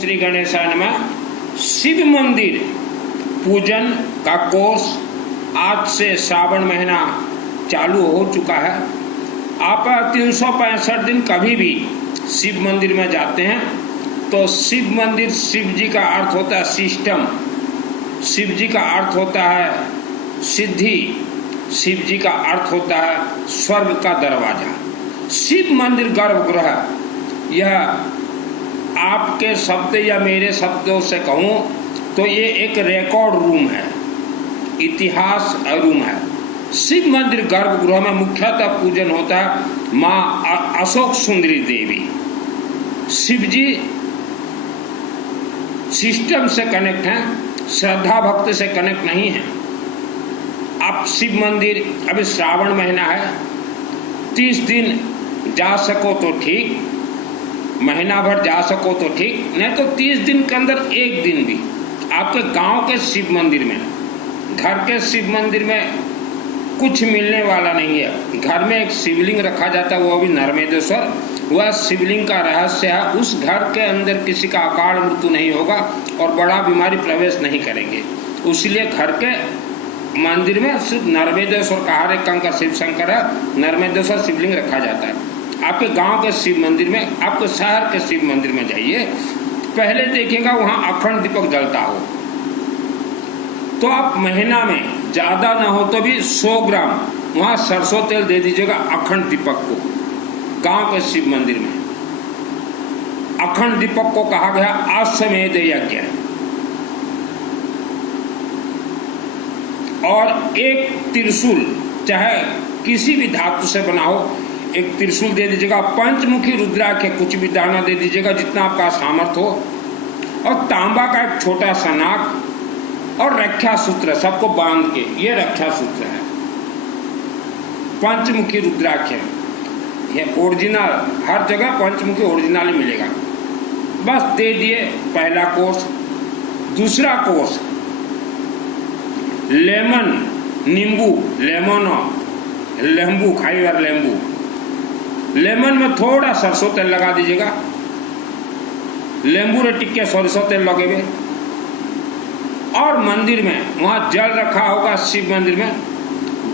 श्री गणेशाय नमः। शिव मंदिर पूजन का कोर्स आज से श्रावण महीना चालू हो चुका है। आप 365 दिन कभी भी शिव मंदिर में जाते हैं तो शिव मंदिर, शिव जी का अर्थ होता है सिस्टम, शिव जी का अर्थ होता है सिद्धि, शिव जी का अर्थ होता है स्वर्ग का दरवाजा। शिव मंदिर गर्भगृह, यह आपके शब्द या मेरे शब्दों से कहूँ तो ये एक रिकॉर्ड रूम है, इतिहास रूम है। शिव मंदिर गर्भगृह में मुख्यतः पूजन होता है माँ अशोक सुंदरी देवी। शिव जी सिस्टम से कनेक्ट हैं, श्रद्धा भक्ति से कनेक्ट नहीं है। आप शिव मंदिर, अभी श्रावण महीना है, 30 दिन जा सको तो ठीक, महीना भर जा सको तो ठीक, नहीं तो 30 दिन के अंदर एक दिन भी आपके गांव के शिव मंदिर में, घर के शिव मंदिर में कुछ मिलने वाला नहीं है। घर में एक शिवलिंग रखा जाता है, वो भी नर्मदेश्वर। वह शिवलिंग का रहस्य है, उस घर के अंदर किसी का अकाल मृत्यु नहीं होगा और बड़ा बीमारी प्रवेश नहीं करेंगे। इसलिए घर के मंदिर में सिर्फ नर्मदेश्वर का, हर एक का शिव शंकर है, नर्मदेश्वर शिवलिंग रखा जाता है। आपके गांव के शिव मंदिर में, आपके शहर के शिव मंदिर में जाइए, पहले देखिएगा वहां अखंड दीपक जलता हो। तो आप महीना में ज्यादा ना हो तो भी 100 ग्राम वहां सरसों तेल दे दीजिएगा अखंड दीपक को। गांव के शिव मंदिर में अखंड दीपक को कहा गया अश्वमेध यज्ञ। और एक त्रिशूल, चाहे किसी भी धातु से बना हो, एक त्रिशूल दे दीजिएगा। पंचमुखी रुद्राक्ष के कुछ भी दाना दे दीजिएगा, जितना आपका सामर्थ्य हो। और तांबा का एक छोटा सा नाग और रक्षा सूत्र, सबको बांध के, ये रक्षा सूत्र है। पंचमुखी रुद्राक्ष, ये ओरिजिनल, हर जगह पंचमुखी ओरिजिनल ही मिलेगा। बस दे दिए पहला कोर्स। दूसरा कोर्स लेमन, नींबू, लेमन, खाई बार लेम्बू, लेमन में थोड़ा सरसों तेल लगा दीजिएगा, लेम्बू रे टिक्के सरसों तेल लगे। और मंदिर में वहां जल रखा होगा, शिव मंदिर में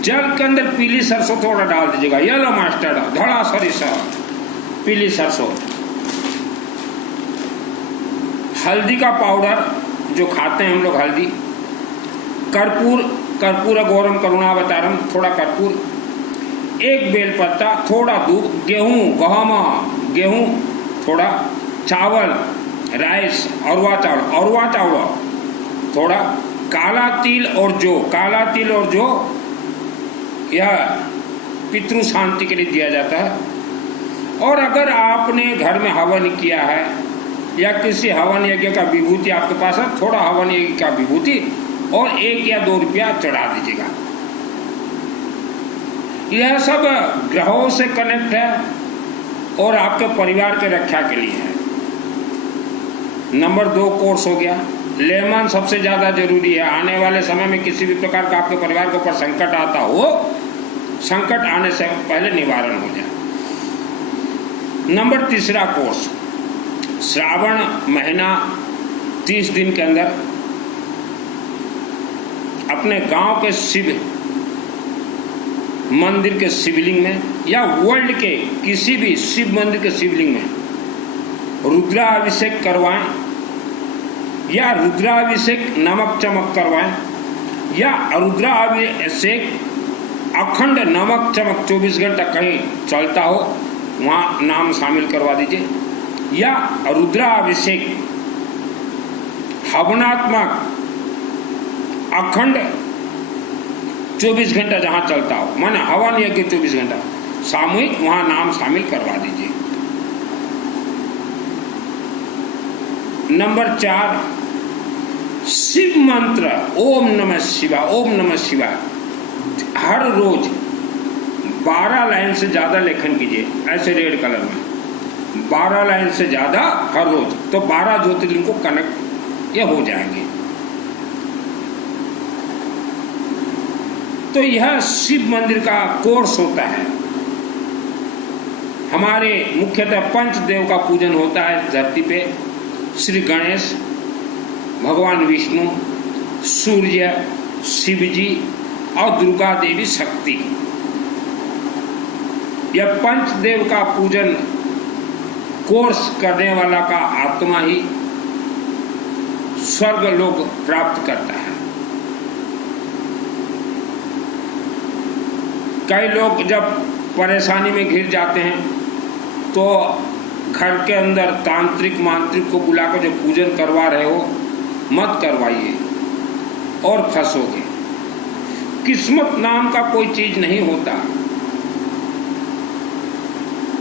जल के अंदर पीली सरसों थोड़ा डाल दीजिएगा, येलो मस्टर्ड, धड़ा सरिसा, पीली सरसों, हल्दी का पाउडर जो खाते हैं हम लोग, हल्दी, कर्पूर गौरम करुणावतारम, थोड़ा कर्पूर, एक बेलपत्ता, थोड़ा दूध, गेहूं थोड़ा, चावल, राइस, अरवा चावल थोड़ा, काला तिल और जौ, यह पितृ शांति के लिए दिया जाता है। और अगर आपने घर में हवन किया है या किसी हवन यज्ञ का विभूति आपके पास है, थोड़ा हवन यज्ञ का विभूति और 1 या 2 रुपया चढ़ा दीजिएगा। यह सब ग्रहों से कनेक्ट है और आपके परिवार के रक्षा के लिए है। नंबर 2 कोर्स हो गया। लेमन सबसे ज्यादा जरूरी है। आने वाले समय में किसी भी प्रकार का आपके परिवार के ऊपर संकट आता हो, संकट आने से पहले निवारण हो जाए। नंबर 3 कोर्स, श्रावण महीना 30 दिन के अंदर अपने गांव के शिव मंदिर के शिवलिंग में या वर्ल्ड के किसी भी शिव मंदिर के शिवलिंग में रुद्राभिषेक करवाएं, या रुद्राभिषेक नमक चमक करवाएं, या रुद्राभिषेक अखंड नमक चमक 24 घंटा कहीं चलता हो वहां नाम शामिल करवा दीजिए, या रुद्राभिषेक हवनात्मक अखंड 24 घंटा जहां चलता हो, माने हवन यज्ञ 24 घंटा सामूहिक, वहां नाम शामिल करवा दीजिए। नंबर 4, शिव मंत्र ओम नमः शिवाय, ओम नमः शिवाय हर रोज 12 लाइन से ज्यादा लेखन कीजिए, ऐसे रेड कलर में 12 लाइन से ज्यादा हर रोज, तो 12 ज्योतिर्लिंग को कनेक्ट ये हो जाएंगे। तो यह शिव मंदिर का कोर्स होता है। हमारे मुख्यतः पंचदेव का पूजन होता है धरती पे, श्री गणेश, भगवान विष्णु, सूर्य, शिव जी और दुर्गा देवी शक्ति, यह पंचदेव का पूजन कोर्स करने वाला का आत्मा ही स्वर्ग लोक प्राप्त करता है। कई लोग जब परेशानी में घिर जाते हैं तो घर के अंदर तांत्रिक मांत्रिक को बुलाकर जो पूजन करवा रहे हो मत करवाइए और फंसोगे। किस्मत नाम का कोई चीज नहीं होता।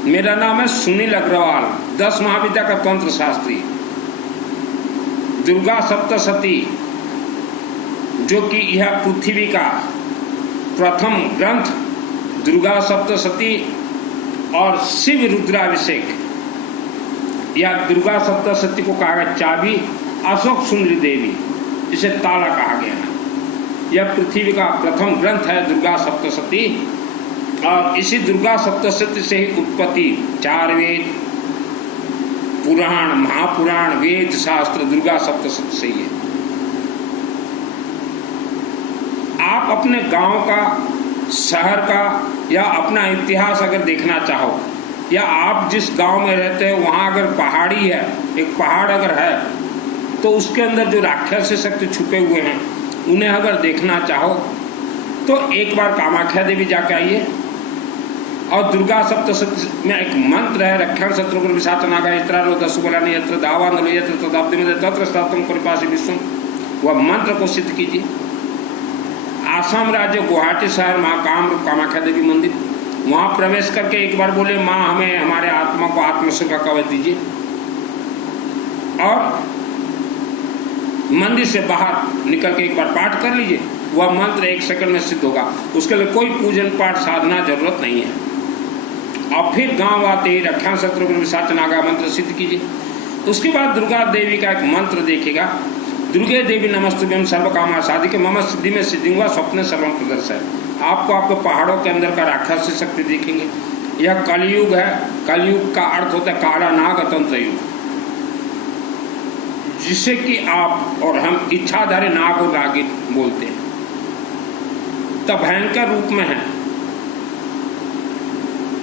मेरा नाम है सुनील अग्रवाल, 10 महाविद्या का तंत्र शास्त्री। दुर्गा सप्तशती जो कि यह पृथ्वी का प्रथम ग्रंथ दुर्गा सप्तशती और शिव रुद्राभिषेक, या दुर्गा सप्तशती को कहा गया चाबी, अशोक सुंदरी देवी जिसे ताला कहा गया है। यह पृथ्वी का प्रथम ग्रंथ है दुर्गा सप्तशती, और इसी दुर्गा सप्तशती से ही उत्पत्ति 4 वेद, पुराण, महापुराण, वेद शास्त्र दुर्गा सप्तशती से ही है। आप अपने गांव का, शहर का या अपना इतिहास अगर देखना चाहो, या आप जिस गांव में रहते हैं वहां अगर पहाड़ी है, एक पहाड़ अगर है, तो उसके अंदर जो राक्षस शक्ति छुपे हुए हैं उन्हें अगर देखना चाहो तो एक बार कामाख्या देवी जाके आइए। और दुर्गा सप्तशती में एक मंत्र है, रक्षण शत्रुघ्न विशाचनागा यत्रालो दशुबलानि यत्र दावांगलो यत्र तदाब्दि में तत्र स्थातुम परिपासी विष्णु, वह मंत्र को सिद्ध कीजिए। आसाम राज्य गुवाहाटी शहर महाकामरूप कामाख्या देवी मंदिर, वहां प्रवेश करके एक बार बोले माँ हमें हमारे आत्मा को आत्मशय का कवच दीजिए, और मंदिर से बाहर निकल के एक बार पाठ कर लीजिए। वह मंत्र 1 सेकंड में सिद्ध होगा। उसके लिए कोई पूजन पाठ साधना जरूरत नहीं है। और फिर गांव आते ही रक्षण शत्रुघ्न विशाचनागा मंत्र सिद्ध कीजिए। उसके बाद दुर्गा देवी का एक मंत्र देखेगा, दुर्गे देवी नमस्तुभ्यं सर्वकामा साधिके मम सिद्धि में सिद्धिंगा स्वप्न सर्वं प्रदर्शय। आपको आपके पहाड़ों के अंदर का राक्षस शक्ति देखेंगे। यह कलयुग है। कलयुग का अर्थ होता है काला नाग तंत्र युग, जिसे कि आप और हम इच्छाधारी नाग और नागिन बोलते हैं। तब भयंकर रूप में है।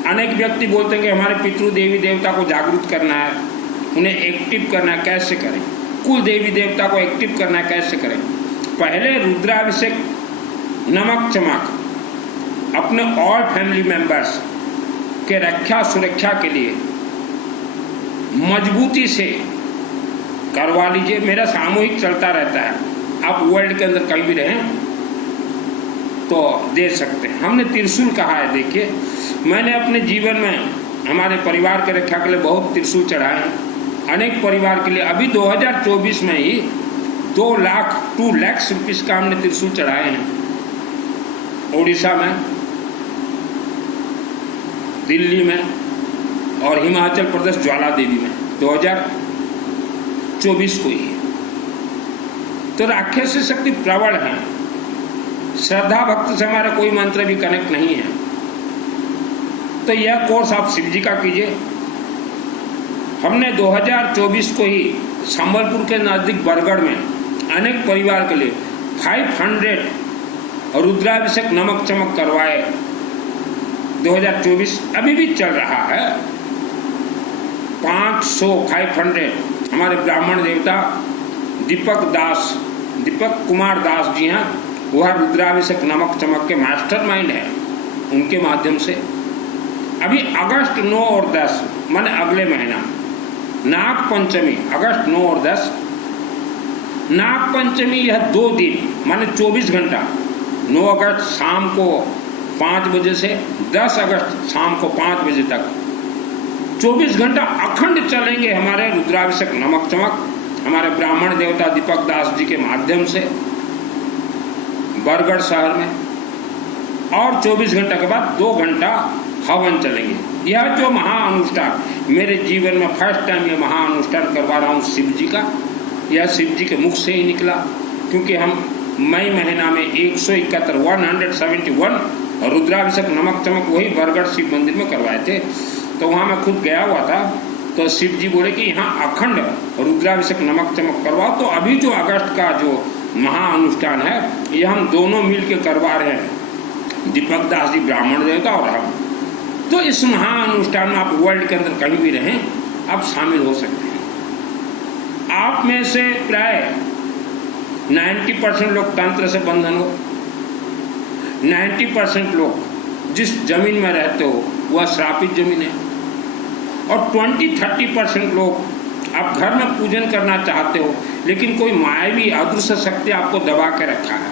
अनेक व्यक्ति बोलते हैं कि हमारे पितृ देवी देवता को जागरूक करना है, उन्हें एक्टिव करना है, कैसे करें? कुल देवी देवता को एक्टिव करना है, कैसे करें? पहले रुद्राभिषेक नमक चमक अपने ऑल फैमिली मेंबर्स के रक्षा सुरक्षा के लिए मजबूती से करवा लीजिए। मेरा सामूहिक चलता रहता है, आप वर्ल्ड के अंदर कहीं भी रहें तो दे सकते हैं। हमने त्रिशूल कहा है। देखिए, मैंने अपने जीवन में हमारे परिवार के रक्षा के लिए बहुत त्रिशूल चढ़ाए हैं, अनेक परिवार के लिए। अभी 2024 में ही 2 लाख रुपीस का हमने त्रिशूल चढ़ाए हैं उड़ीसा में, दिल्ली में और हिमाचल प्रदेश ज्वाला देवी में 2024 को ही। तो राक्षस शक्ति प्रबल है। श्रद्धा भक्ति से हमारा कोई मंत्र भी कनेक्ट नहीं है। तो यह कोर्स आप शिव जी का कीजिए। हमने 2024 को ही संबलपुर के नजदीक बरगढ़ में अनेक परिवार के लिए 500 रुद्राभिषेक नमक चमक करवाए। 2024 अभी भी चल रहा है। 500 हमारे ब्राह्मण देवता दीपक कुमार दास जी हैं, वह रुद्राभिषेक नमक चमक के मास्टरमाइंड हैं। उनके माध्यम से अभी अगस्त 9 और 10 माने अगले महीना नाग पंचमी, अगस्त 9 और 10 नाग पंचमी, यह 2 दिन माने 24 घंटा, 9 अगस्त शाम को 5 बजे से 10 अगस्त शाम को 5 बजे तक 24 घंटा अखंड चलेंगे हमारे रुद्राभिषेक नमक चमक, हमारे ब्राह्मण देवता दीपक दास जी के माध्यम से बरगढ़ शहर में। और 24 घंटे के बाद 2 घंटा हवन चलेंगे। यह जो महाअनुष्ठान मेरे जीवन में फर्स्ट टाइम ये महाअनुष्ठान करवा रहा हूँ शिव जी का, यह शिव जी के मुख से ही निकला। क्योंकि हम मई महीना में 171 रुद्राभिषेक नमक चमक वही बरगढ़ शिव मंदिर में करवाए थे। तो वहाँ मैं खुद गया हुआ था। तो तो शिव जी बोले कि यहाँ अखंड रुद्राभिषेक नमक चमक करवाओ। तो अभी जो अगस्त का जो महाअनुष्ठान है ये हम दोनों मिल के करवा रहे हैं, दीपक दास जी ब्राह्मण देवता और हम। तो इस महाअनुष्ठान में आप वर्ल्ड के अंदर कहीं भी रहें, आप शामिल हो सकते हैं। आप में से प्राय 90% लोग तंत्र से बंधन हो, 90% लोग जिस जमीन में रहते हो वह श्रापित जमीन है, और 20-30% लोग आप घर में पूजन करना चाहते हो लेकिन कोई मायावी अदृश्य शक्ति आपको दबा के रखा है।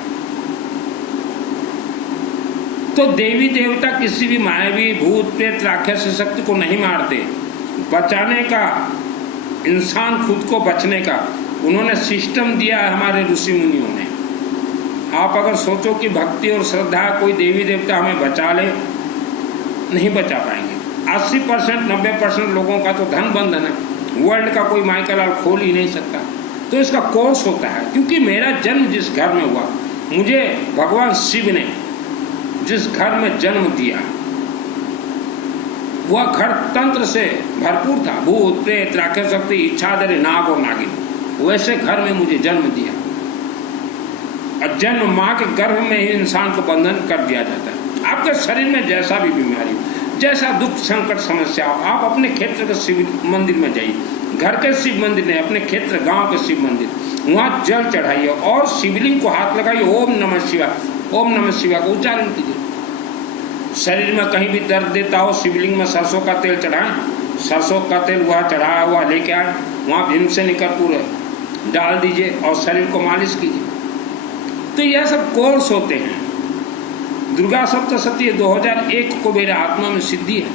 तो देवी देवता किसी भी मायावी भूत प्रेत राक्षस शक्ति को नहीं मारते। बचाने का, इंसान खुद को बचने का उन्होंने सिस्टम दिया है हमारे ऋषि मुनियों ने। आप अगर सोचो कि भक्ति और श्रद्धा कोई देवी देवता हमें बचा ले, नहीं बचा पाएंगे। 80% 90% लोगों का तो धन बंधन है, वर्ल्ड का कोई माइकल खोल ही नहीं सकता। तो इसका कोर्स होता है, क्योंकि मेरा जन्म जिस घर में हुआ, मुझे भगवान शिव ने जिस घर में जन्म दिया वह घर तंत्र से भरपूर था, भूत प्रेत राक्षस शक्ति इच्छाधारी नाग और नागिन, वैसे घर में मुझे जन्म दिया। और जन्म माँ के गर्भ में ही इंसान को बंधन कर दिया जाता है। आपके शरीर में जैसा भी बीमारी हो, जैसा दुख संकट समस्या हो, आप अपने क्षेत्र के शिव मंदिर में जाइए, घर के शिव मंदिर नहीं, अपने क्षेत्र गांव के शिव मंदिर, वहाँ जल चढ़ाइए और शिवलिंग को हाथ लगाइए, ओम नमः शिवाय, ओम नमः शिवाय का उच्चारण कीजिए। शरीर में कहीं भी दर्द देता हो, शिवलिंग में सरसों का तेल चढ़ाएं, सरसों का तेल वहाँ चढ़ाया हुआ लेके आए, वहाँ भीमसेनी कर्पूर डाल दीजिए और शरीर को मालिश कीजिए। तो यह सब कोर्स होते हैं। दुर्गा सप्तशती 2001 को मेरे आत्मा में सिद्धि है।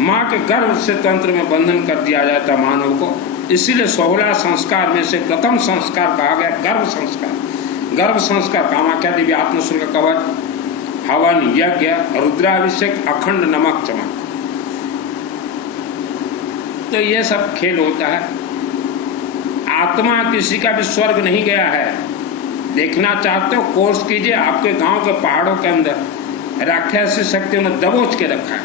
माँ के गर्भ से तंत्र में बंधन कर दिया जाता मानव को, इसीलिए 16 संस्कार में से प्रथम संस्कार कहा गया गर्भ संस्कार। गर्भ संस्कार कामाख्या देवी आत्मशुल्क कवच, हवन, यज्ञ, रुद्राभिषेक, अखंड नमक चमक। तो ये सब खेल होता है। आत्मा किसी का भी स्वर्ग नहीं गया है। देखना चाहते हो, कोर्स कीजिए। आपके गांव के पहाड़ों के अंदर राक्षसी शक्तियों ने दबोच के रखा है,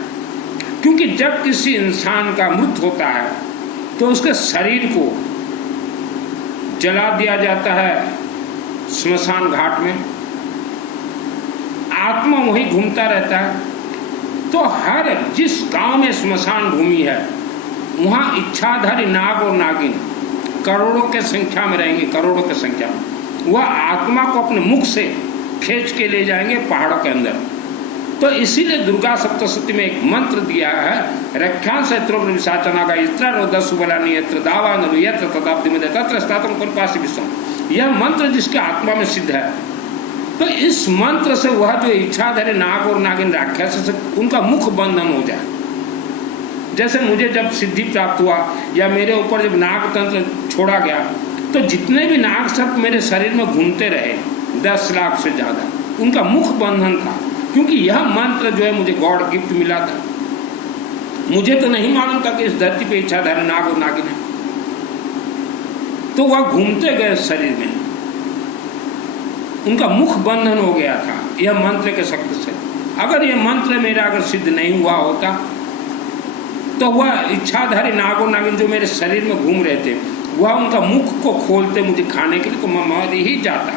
क्योंकि जब किसी इंसान का मृत्यु होता है तो उसके शरीर को जला दिया जाता है स्मशान घाट में, आत्मा वहीं घूमता रहता है। तो हर जिस गांव में स्मशान भूमि है वहां इच्छाधारी नाग और नागिन करोड़ों के संख्या में रहेंगे, करोड़ों की संख्या में। वह आत्मा को अपने मुख से खींच के ले जाएंगे पहाड़ों के अंदर। तो इसीलिए दुर्गा सप्तशती में एक मंत्र दिया है, रक्षां शत्रुघ्न विशाचना का इत्र रोदसु बलानि यत्र दावा नरु यत्र तदाब्धि में तत्र स्थातुं कल्पासि विश्वम्। यह मंत्र जिसके आत्मा में सिद्ध है, तो इस मंत्र से वह जो इच्छाधारी नाग और नागिन राक्षस से उनका मुख बंधन हो जाए। जैसे मुझे जब सिद्धि प्राप्त हुआ या मेरे ऊपर जब नाग तंत्र छोड़ा गया, तो जितने भी नाग सर्प मेरे शरीर में घूमते रहे 10 लाख से ज्यादा, उनका मुख बंधन था, क्योंकि यह मंत्र जो है मुझे गॉड गिफ्ट मिला था। मुझे तो नहीं मालूम था कि इस धरती पे इच्छाधारी नाग और नागिन है। तो वह घूमते गए शरीर में, उनका मुख बंधन हो गया था यह मंत्र के शक्ति से। अगर यह मंत्र मेरा अगर सिद्ध नहीं हुआ होता तो वह इच्छाधारी नाग और नागिन जो मेरे शरीर में घूम रहे थे, वह उनका मुख को खोलते मुझे खाने के लिए, तो मैं मर ही जाता।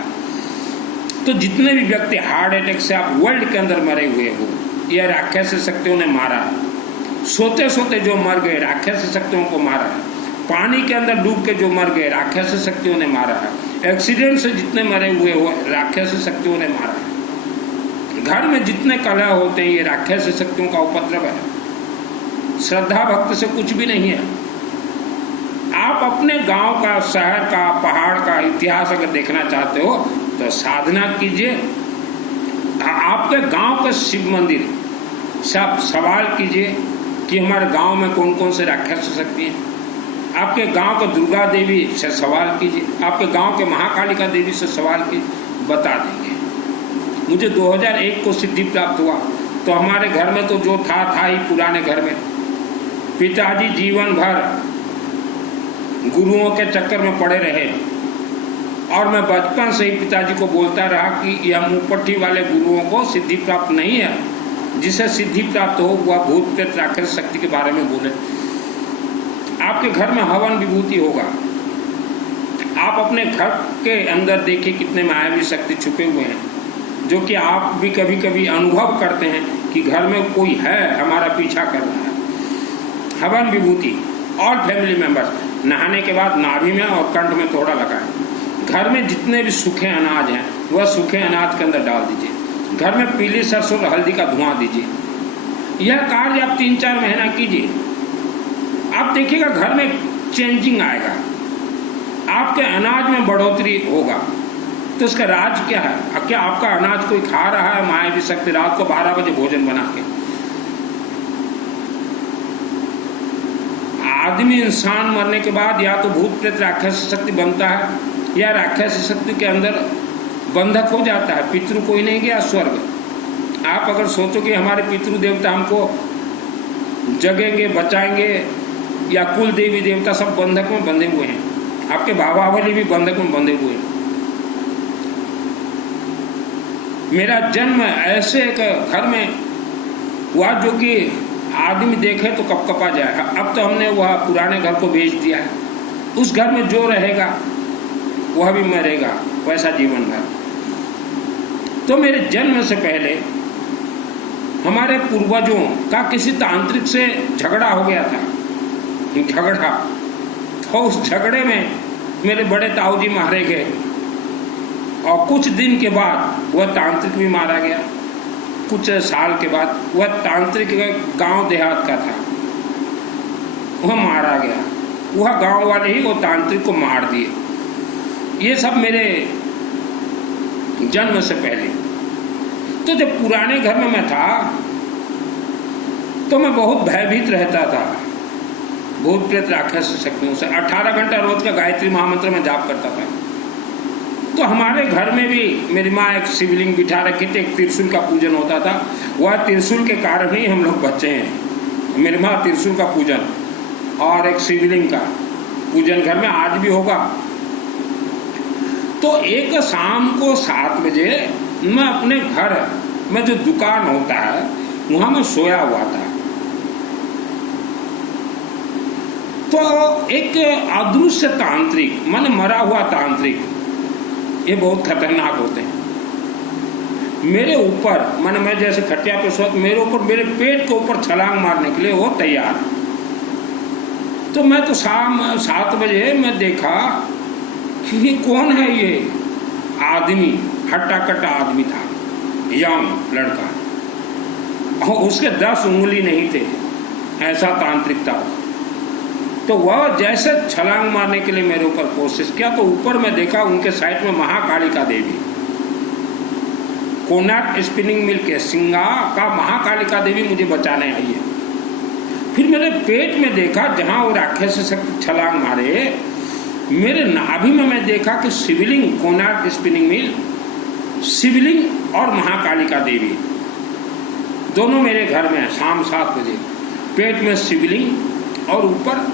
तो जितने भी व्यक्ति हार्ट अटैक से आप वर्ल्ड के अंदर मरे हुए हो, यह राक्षसी शक्तियों ने मारा है। सोते सोते जो मर गए राक्षसी शक्तियों को मारा है। पानी के अंदर डूब के जो मर गए राक्षसी शक्तियों ने मारा है। एक्सीडेंट से जितने मरे हुए हो राक्षसी शक्तियों ने मारा है। घर में जितने कलह होते हैं ये राक्षसी शक्तियों का उपद्रव है। श्रद्धा भक्ति से कुछ भी नहीं है। आप अपने गांव का, शहर का, पहाड़ का इतिहास अगर देखना चाहते हो तो साधना कीजिए। आपके गांव के शिव मंदिर से आप सवाल कीजिए कि हमारे गांव में कौन कौन से राक्षस शक्ति हैं। आपके गांव के दुर्गा देवी से सवाल कीजिए, आपके गांव के महाकालिका देवी से सवाल कीजिए, बता देंगे। मुझे 2001 को सिद्धि प्राप्त हुआ तो हमारे घर में तो जो था ही पुराने घर में। पिताजी जीवन भर गुरुओं के चक्कर में पड़े रहे और मैं बचपन से ही पिताजी को बोलता रहा कि यह मुंहपट्टी वाले गुरुओं को सिद्धि प्राप्त नहीं है, जिसे सिद्धि प्राप्त हो वह भूत प्रेत राक्षस शक्ति के बारे में बोले। आपके घर में हवन विभूति होगा। आप अपने घर के अंदर देखिए कितने मायावी शक्ति छुपे हुए हैं, जो कि आप भी कभी कभी अनुभव करते हैं कि घर में कोई है हमारा पीछा कर रहा है। हवन विभूति और फैमिली मेंबर्स नहाने के बाद नाभि में और कंठ में थोड़ा लगाएं। घर में जितने भी सूखे अनाज हैं वह सूखे अनाज के अंदर डाल दीजिए। घर में पीली सरसों और हल्दी का धुआं दीजिए। यह कार्य आप 3-4 महीना कीजिए। आप देखिएगा घर में चेंजिंग आएगा, आपके अनाज में बढ़ोतरी होगा। तो इसका राज क्या है? क्या आपका अनाज कोई खा रहा है मायावी शक्ति रात को 12 बजे भोजन बना के? आदमी इंसान मरने के बाद या तो भूत प्रेत राक्षस शक्ति बनता है या राक्षस शक्ति के अंदर बंधक हो जाता है। पितृ कोई नहीं गया स्वर्ग। आप अगर सोचो कि हमारे पितृ देवता हमको जगेंगे बचाएंगे, या कुल देवी देवता सब बंधक में बंधे हुए हैं, आपके बाबा वाली भी बंधक में बंधे हुए हैं। मेरा जन्म ऐसे एक घर में हुआ जो कि आदमी देखे तो कपकपा जाए। अब तो हमने वह पुराने घर को बेच दिया है। उस घर में जो रहेगा वह भी मरेगा, वैसा जीवन भर। तो मेरे जन्म से पहले हमारे पूर्वजों का किसी तांत्रिक से झगड़ा हो गया था। झगड़ा, तो उस झगड़े में मेरे बड़े ताऊ जी मारे गए और कुछ दिन के बाद वह तांत्रिक भी मारा गया। कुछ साल के बाद वह तांत्रिक गांव देहात का था, वह मारा गया। वह गांव वाले ही वो तांत्रिक को मार दिए। ये सब मेरे जन्म से पहले। तो जब पुराने घर में मैं था तो मैं बहुत भयभीत रहता था भूत प्रेत राक्षस शक्तियों से। 18 घंटा रोज का गायत्री महामंत्र में जाप करता था। तो हमारे घर में भी मेरी माँ एक शिवलिंग बिठा रखी थी, एक त्रिशूल का पूजन होता था। वह त्रिशूल के कारण ही हम लोग बच्चे हैं। मेरी माँ त्रिशूल का पूजन और एक शिवलिंग का पूजन घर में आज भी होगा। तो एक शाम को 7 बजे मैं अपने घर में जो दुकान होता है वहां मैं सोया हुआ था। तो एक अदृश्य तांत्रिक, माने मरा हुआ तांत्रिक, ये बहुत खतरनाक होते हैं, मेरे ऊपर, माने मैं जैसे खटिया पे सोता, मेरे ऊपर, मेरे पेट के ऊपर छलांग मारने के लिए वो तैयार। तो मैं तो शाम 7 बजे मैं देखा कि ये कौन है? ये आदमी हट्टा कट्टा आदमी था, यंग लड़का, और उसके 10 उंगली नहीं थे, ऐसा तांत्रिक था। तो वह जैसे छलांग मारने के लिए मेरे ऊपर कोशिश किया, तो ऊपर मैं देखा उनके साइड में महाकालिका देवी, कोनार्क स्पिनिंग मिल के सिंगा का महाकालिका देवी मुझे बचाने आई है। फिर मेरे पेट में देखा, जहां वो राक्षस छलांग मारे, मेरे नाभि में मैं देखा कि शिवलिंग, कोनार्क स्पिनिंग मिल, शिवलिंग और महाकालिका देवी दोनों मेरे घर में है। शाम 7 बजे पेट में शिवलिंग और ऊपर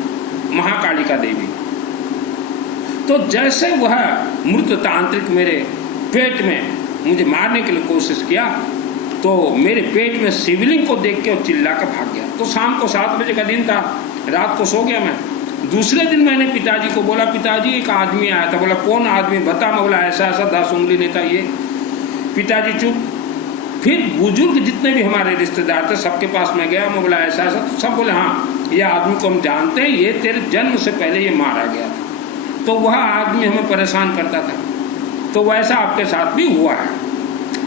महाकालिका देवी। तो जैसे वह मृत तांत्रिक मेरे पेट में मुझे मारने के लिए कोशिश किया, तो मेरे पेट में शिवलिंग को देख के वो चिल्ला कर भाग गया। तो शाम को 7 बजे का दिन था, रात को सो गया मैं। दूसरे दिन मैंने पिताजी को बोला, पिताजी एक आदमी आया था। बोला कौन आदमी? बता। मैं बोला ऐसा ऐसा 10 उंगली लेता ये। पिताजी चुप। फिर बुजुर्ग जितने भी हमारे रिश्तेदार थे सबके पास मैं गया। मैं बोला ऐसा ऐसा, तो सब बोले हाँ ये आदमी को हम जानते हैं, ये तेरे जन्म से पहले ये मारा गया था। तो वह आदमी हमें परेशान करता था। तो वैसा आपके साथ भी हुआ है,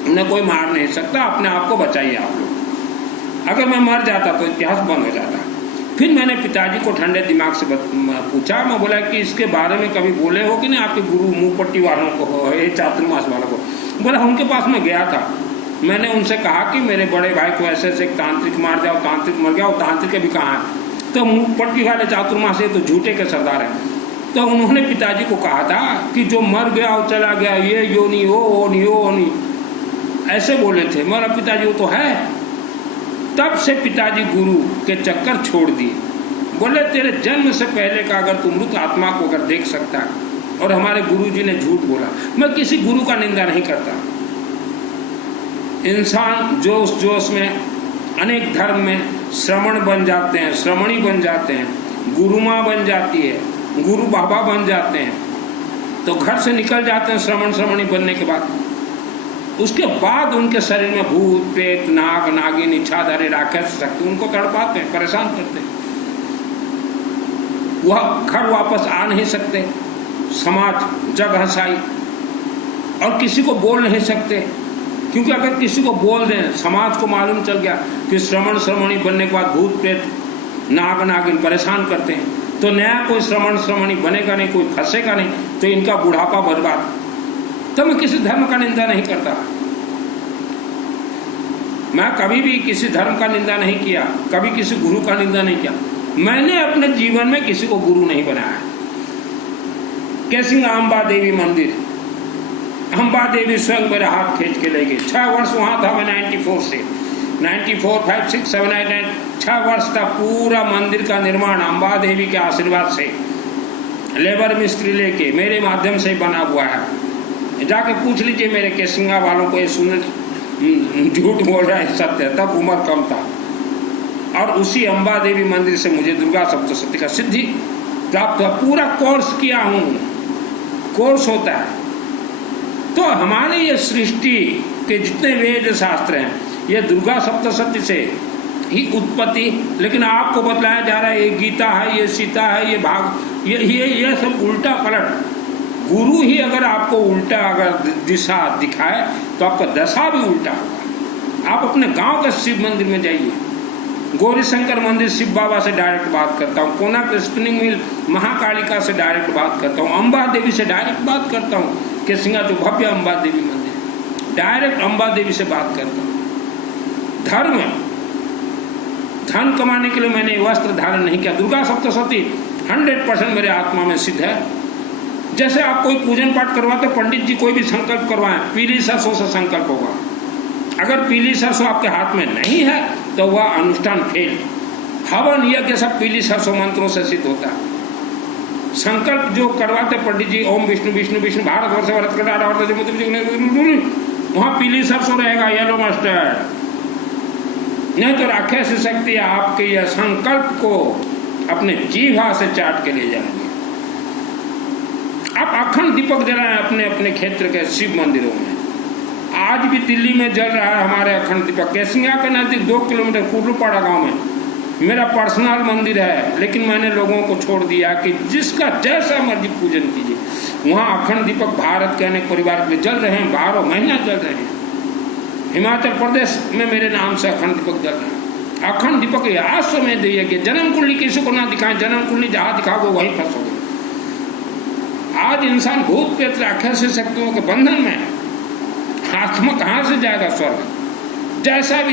उन्हें कोई मार नहीं सकता, अपने आप को बचाइए आप लोग। अगर मैं मर जाता तो इतिहास बंद हो जाता। फिर मैंने पिताजी को ठंडे दिमाग से पूछा। मैं बोला कि इसके बारे में कभी बोले हो कि नहीं आपके गुरु मुंह पट्टी वालों को, ये चातुर्मास वालों को? बोला उनके पास मैं गया था, मैंने उनसे कहा कि मेरे बड़े भाई को ऐसे ऐसे तांत्रिक मार दिया, तांत्रिक मर गया, और तांत्रिक अभी कहाँ है? तो मुंह पट्टी वाले चातुर्मास ये तो झूठे के सरदार हैं। तो उन्होंने पिताजी को कहा था कि जो मर गया वो चला गया, ये यो नहीं हो, वो नहीं हो, वो नहीं, ऐसे बोले थे। मेरा पिताजी वो तो है। तब से पिताजी गुरु के चक्कर छोड़ दिए। बोले तेरे जन्म से पहले का अगर तू मृत आत्मा को अगर देख सकता है, और हमारे गुरु जी ने झूठ बोला। मैं किसी गुरु का निंदा नहीं करता। इंसान जोश जोश में अनेक धर्म में श्रमण बन जाते हैं, श्रमणी बन जाते हैं, गुरु माँ बन जाती है, गुरु बाबा बन जाते हैं, तो घर से निकल जाते हैं श्रमण श्रमणी बनने के बाद। उसके बाद उनके शरीर में भूत प्रेत नाग नागिन इच्छाधारी राक्षस शक्ति उनको तड़पाते हैं, परेशान करते हैं। वह घर वापस आ नहीं सकते, समाज जग हंसाई, और किसी को बोल नहीं सकते, क्योंकि अगर किसी को बोल दें, समाज को मालूम चल गया कि श्रमण श्रमणी बनने के बाद भूत प्रेत नाग नागिन परेशान करते हैं, तो नया कोई श्रमण श्रमणी बनेगा नहीं, कोई फंसेगा नहीं, तो इनका बुढ़ापा बर्बाद। तो मैं किसी धर्म का निंदा नहीं करता, मैं कभी भी किसी धर्म का निंदा नहीं किया, कभी किसी गुरु का निंदा नहीं किया। मैंने अपने जीवन में किसी को गुरु नहीं बनाया। कैसिंगा अम्बा देवी मंदिर, अम्बा देवी स्वयं मेरा हाथ खींच के ले गई। 6 वर्ष वहाँ था मैं 94 से 94, 5, 6, 7, 8, 9 6 वर्ष तक पूरा मंदिर का निर्माण अम्बा देवी के आशीर्वाद से लेबर मिस्त्री लेके मेरे माध्यम से बना हुआ है। जाके पूछ लीजिए मेरे कैसिंगा वालों को, ये सुन झूठ बोल रहा है, सत्य। तब उम्र कम था, और उसी अम्बा देवी मंदिर से मुझे दुर्गा सप्तशती का सिद्धि प्राप्त हुआ। पूरा कोर्स किया हूँ, कोर्स होता है। तो हमारे ये सृष्टि के जितने वेद शास्त्र हैं, ये दुर्गा सप्तशती से ही उत्पत्ति, लेकिन आपको बतलाया जा रहा है ये गीता है, ये सीता है, ये भाग, ये सब उल्टा पलट। गुरु ही अगर आपको उल्टा अगर दिशा दिखाए तो आपका दशा भी उल्टा होगा। आप अपने गांव के शिव मंदिर में जाइए, गौरी शंकर मंदिर शिव बाबा से डायरेक्ट बात करता हूँ, कोणार्क स्पिनिंग मिल महाकालिका से डायरेक्ट बात करता हूँ, अम्बा देवी से डायरेक्ट बात करता हूँ, कैसिंगा जो भव्य अम्बा देवी मंदिर, डायरेक्ट अम्बा देवी से बात करता हूँ। धर्म, धन कमाने के लिए मैंने वस्त्र धारण नहीं किया। दुर्गा सप्तशती 100% मेरे आत्मा में सिद्ध है। जैसे आप कोई पूजन पाठ करवाते, पंडित जी कोई भी संकल्प करवाएं, पीली सरसों से संकल्प होगा। अगर पीली सरसों आपके हाथ में नहीं है तो वह अनुष्ठान फेल। हवन यज्ञ सब पीली सरसों मंत्रों से सिद्ध होता है। संकल्प जो करवाते पंडित जी, ओम विष्णु विष्णु विष्णु भारत वर्ष भारत वहाँ पीली सरसों रहेगा, येलो मस्टर्ड। नहीं तो राक्षस शक्ति आपके यह संकल्प को अपने जीवा से चाट के ले जाएंगे। आप अखंड दीपक जलाएं अपने अपने क्षेत्र के शिव मंदिरों में। आज भी दिल्ली में जल रहा है हमारे अखंड दीपक। कैसिंगा के नजदीक 2 किलोमीटर कुर्लूपाड़ा गांव में मेरा पर्सनल मंदिर है, लेकिन मैंने लोगों को छोड़ दिया कि जिसका जैसा मर्जी पूजन कीजिए। वहाँ अखंड दीपक भारत के अनेक परिवार में जल रहे हैं, 12 महीना जल रहे हैं। हिमाचल प्रदेश में मेरे नाम से अखंड दीपक जल रहे हैं। अखंड दीपक आज समय दिए कि जन्म कुंडली किसी को ना दिखाएं, जन्म कुंडली जहाँ दिखाओगे वहीं फंसोगे। आज इंसान भूत प्रेत राक्षस शक्तियों के बंधन में, आत्मा कहाँ से जाएगा स्वर्ग? जैसा भी